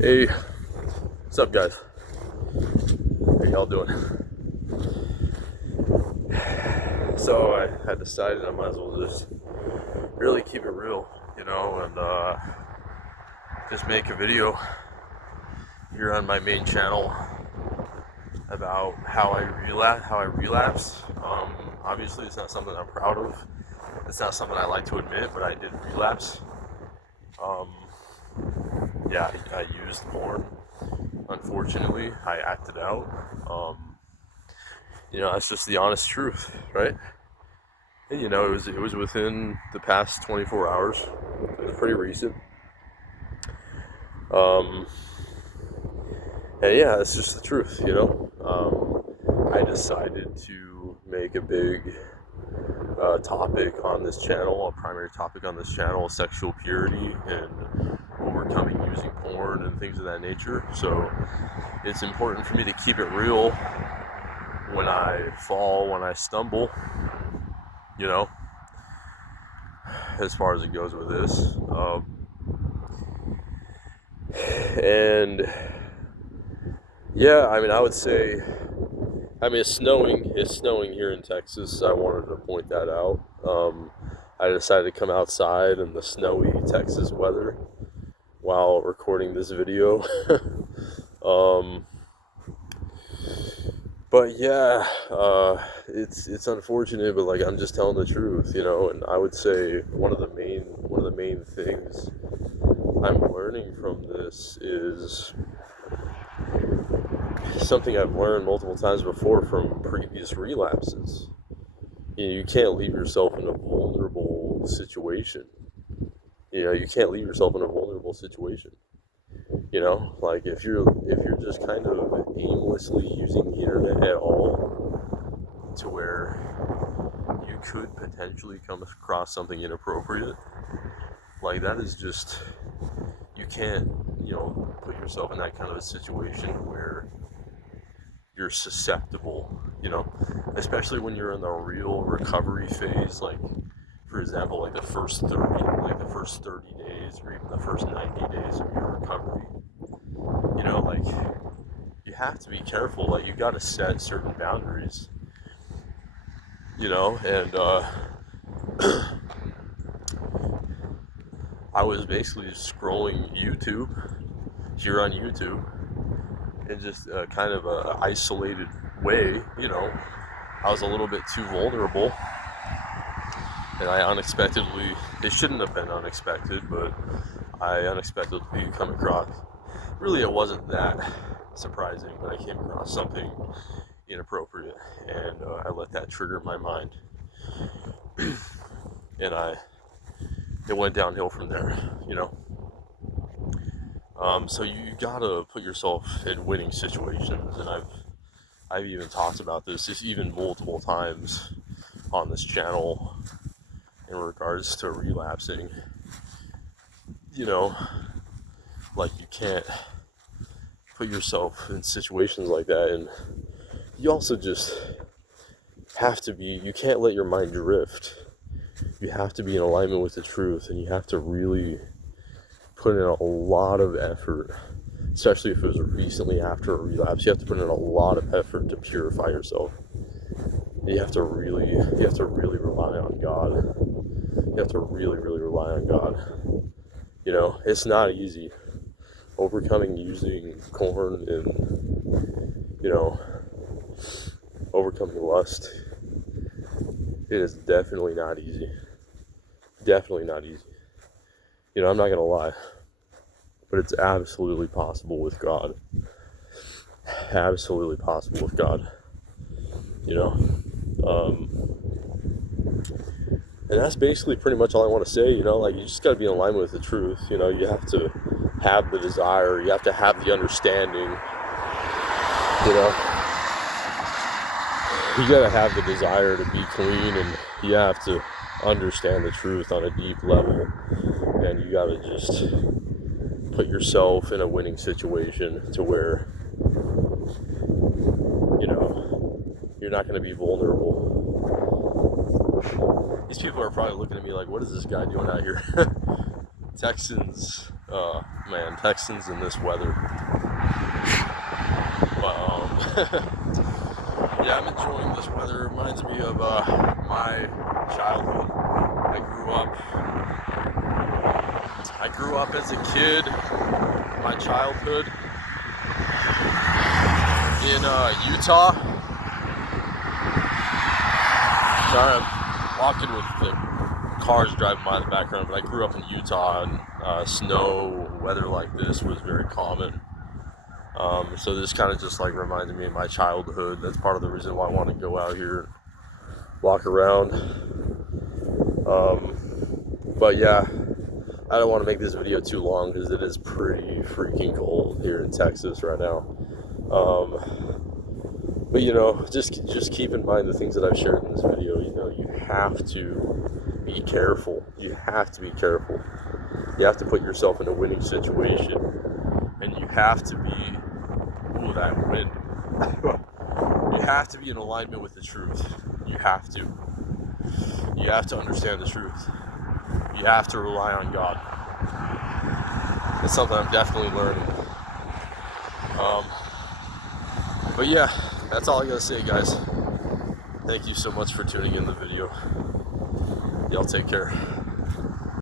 Hey, what's up, guys? How y'all doing? So I decided I might as well just really keep it real, and just make a video here on my main channel about how I relapsed. Obviously, it's not something I'm proud of. It's not something I like to admit, but I did relapse. Um, yeah, I used porn. Unfortunately, I acted out. That's just the honest truth, right? And it was within the past 24 hours. It was pretty recent. Um, and yeah, it's just the truth. I decided to make a big topic on this channel, a primary topic on this channel, sexual purity and overcoming using porn and things of that nature. So it's important for me to keep it real when I fall, when I stumble, you know, as far as it goes with this. And yeah, I would say, it's snowing. It's snowing here in Texas. I wanted to point that out. I decided to come outside in the snowy Texas weather while recording this video. um, but yeah, it's unfortunate, but like I'm just telling the truth, And I would say one of the main things I'm learning from this is something I've learned multiple times before from previous relapses. You can't leave yourself in a vulnerable situation. You can't leave yourself in a vulnerable situation. Like if you're just kind of aimlessly using the internet at all, to where you could potentially come across something inappropriate, like that is just, you can't, put yourself in that kind of a situation where you're susceptible, especially when you're in the real recovery phase, like for example, like the first 30 days or even the first 90 days of your recovery. Like you have to be careful, like you got to set certain boundaries, and I was basically scrolling YouTube here on YouTube in just kind of a isolated way. I was a little bit too vulnerable, and I unexpectedly, it shouldn't have been unexpected, but I unexpectedly come across, really it wasn't that surprising, but I came across something inappropriate, and I let that trigger my mind, and it went downhill from there. So you gotta put yourself in winning situations, and I've even talked about this even multiple times on this channel in regards to relapsing. Like you can't put yourself in situations like that, and you also just have to be, you can't let your mind drift. You have to be in alignment with the truth, and you have to really put in a lot of effort, especially if it was recently after a relapse. You have to put in a lot of effort to purify yourself. You have to really rely on God. You have to really rely on God. It's not easy. Overcoming using corn and, overcoming lust, it is definitely not easy. Definitely not easy. I'm not gonna lie, but it's absolutely possible with God. Absolutely possible with God. And that's basically pretty much all I want to say. Like you just got to be in alignment with the truth. You have to have the desire. You have to have the understanding. You got to have the desire to be clean, and you have to understand the truth on a deep level. And you got to just put yourself in a winning situation to where, you're not going to be vulnerable. These people are probably looking at me like, what is this guy doing out here? Texans Man, Texans in this weather. But yeah, I'm enjoying this weather. It reminds me of my childhood. I grew up as a kid. My childhood in Utah. Sorry, I'm walking with the cars driving by in the background, but I grew up in Utah, and snow, weather like this was very common. So this kind of just like reminded me of my childhood. That's part of the reason why I want to go out here and walk around. But yeah, I don't want to make this video too long because it is pretty freaking cold here in Texas right now. But you know, just keep in mind the things that I've shared in this video. You know, you have to be careful. You have to be careful. You have to put yourself in a winning situation, and you have to be, ooh, that wind. You have to be in alignment with the truth. You have to. You have to understand the truth. You have to rely on God. It's something I'm definitely learning. But yeah, that's all I gotta say, guys. Thank you so much for tuning in the video. Y'all take care.